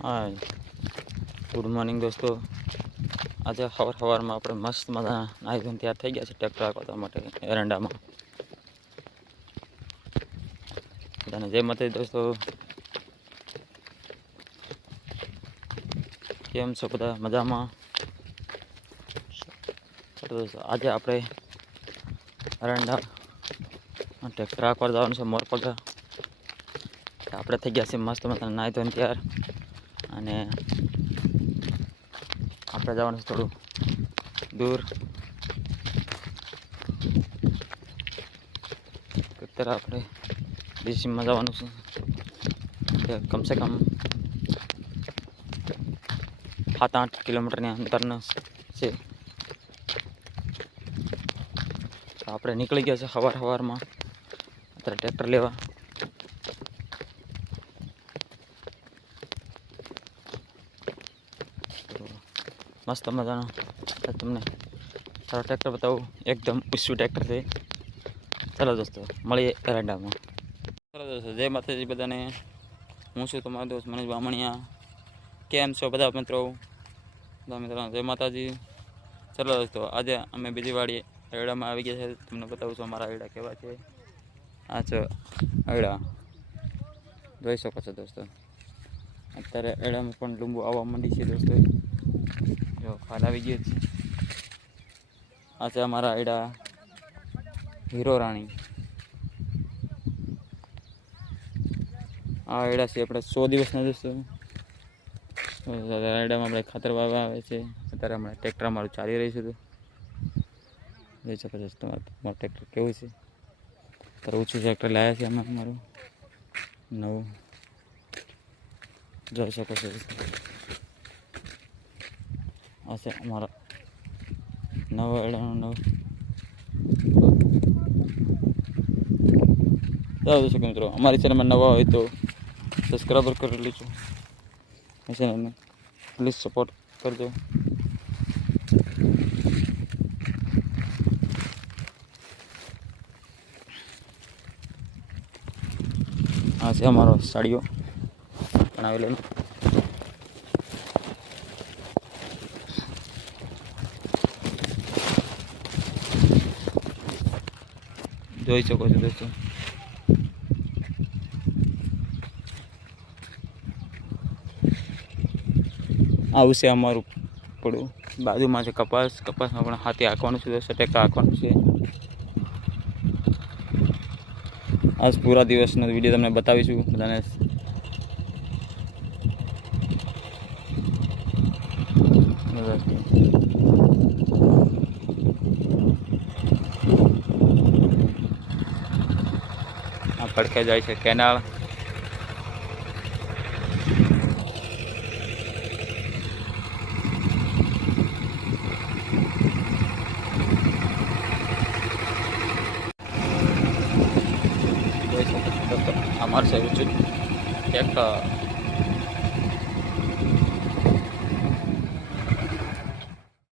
હા, good morning દોસ્તો. આજે સવારમાં આપણે મસ્ત મજા નાહી ધોઈને તૈયાર થઈ ગયા છે ટ્રેક્ટર હાંકવા માટે એરંડામાં. બધાને જય માતાજી દોસ્તો. કેમ છો બધા? મજામાં? આજે આપણે એરંડા ટ્રેક્ટર હાંકવા જવાનું છે મોરપગા. આપણે થઈ ગયા છે મસ્ત મજા નાહી ધોઈને તૈયાર, અને આપણે જવાનું છે થોડું દૂર. અત્યારે આપણે ડીસીમાં જવાનું છે, કમસે કમ 7-8 કિલોમીટરની અંતરના છે. આપણે નીકળી ગયા છે સવારમાં અત્યારે ટ્રેક્ટર લેવા. મસ્ત મજાનો તમને સારો ટ્રેક્ટર બતાવું, એકદમ ઊંચું ટ્રેક્ટર છે. ચાલો દોસ્તો, મળીએ એરંડામાં. ચાલો દોસ્તો, જય માતાજી બધાને. હું છું તમારો દોસ્ત મનીષ બામણિયા. કેમ છો બધા મિત્રો? જય માતાજી. ચાલો દોસ્તો, આજે અમે બીજી વાડી એરડામાં આવી ગયા છે. તમને બતાવું છું અમારા એરડા કેવા છે. આ છે એરડા, જોઈ શકો છો દોસ્તો. અત્યારે એરડામાં પણ લીંબુ આવવા માંડી છે દોસ્તો. જો ફાલ આવી ગયો છે. આ છે અમારા એરડા હીરો રાણી. આ એરડા છે આપણે 100 દિવસના દોસ્તો. એરડામાં આપણે ખાતર વાવવા આવે છે. અત્યારે હમણાં ટ્રેક્ટર અમારું ચાલી રહ્યું છે. જોઈ શકો છો તમારું ટ્રેક્ટર કેવું છે. અત્યારે ઓછું ટ્રેક્ટર લાવ્યા છે અમે અમારું નવું, જોઈ શકો છો. આ છે અમારા નવા એરડાનું નવું. જોઈ શકો મિત્રો, અમારી ચેનલમાં નવા હોય તો સબસ્ક્રાઈબર કરી લેજો. ચેનલને પ્લીઝ સપોર્ટ કરજો. આ છે અમારો સાડીઓ બનાવેલો. જોઈ શકો છો દોસ્તો. આવું છે અમારું પડું. બાજુમાં છે કપાસમાં પણ હાથી હાંકવાનું છે દોસ્તો, ટ્રેક્ટર હાંકવાનું છે. આજ પૂરા દિવસનો વિડીયો તમને બતાવીશું બધાને. આ પડખે જાય છે કેનાલ. અમારે છે ટ્રેક્ટર.